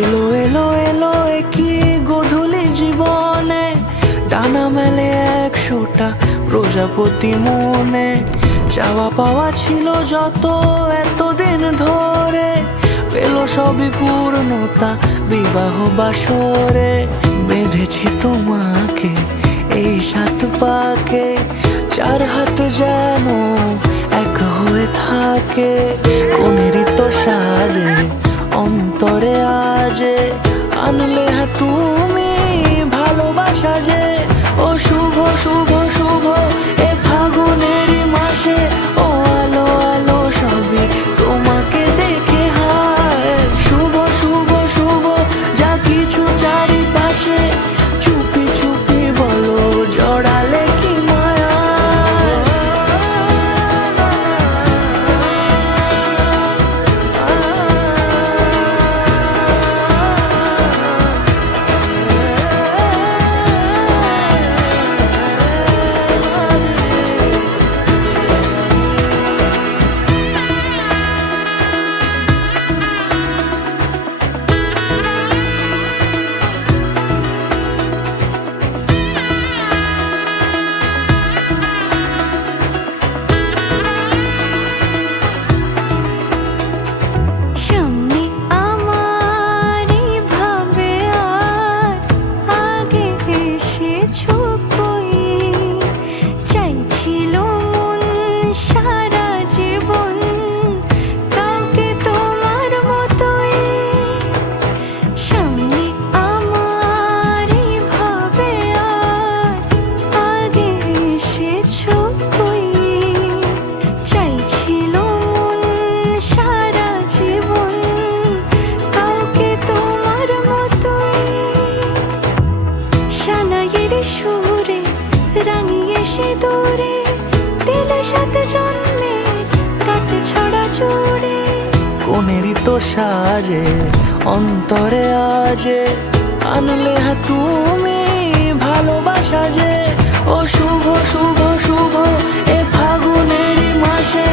এলো এলো এলো কি গোধূলি জীবনে, ডানা মেলে 100টা প্রজাপতি মনে। চাওয়া পাওয়া ছিল যত এতদিন ধরে, পেল সবই পূর্ণতা বিবাহ বাসরে। বেঁধেছি তোমাকে এই 7 পাকে, 4 হাত যেন এক হয়ে থাকে। কোনেরই তো সাজে অন্তরে আজে, আনলে তুমি ভালোবাসা যে। ও শুভ শুভ শুভ এ ফাগুনেরই মাসে, ও আলো আলো সবই তোমাকে দেখে হায়। শুভ শুভ শুভ যা কিছু চারিপাশে, চুপি চুপি বলো জড়ালে কি মায়া। সুরে রাঙিয়ে সে দূরে, দিলে 7 জন্মের কাট ছড়া জুড়ে। কোনেরই তো সাজে অন্তরে আজে, আনলে তুমি ভালোবাসা যে। ও শুভ শুভ শুভ এ ফাগুনেরই মাসে,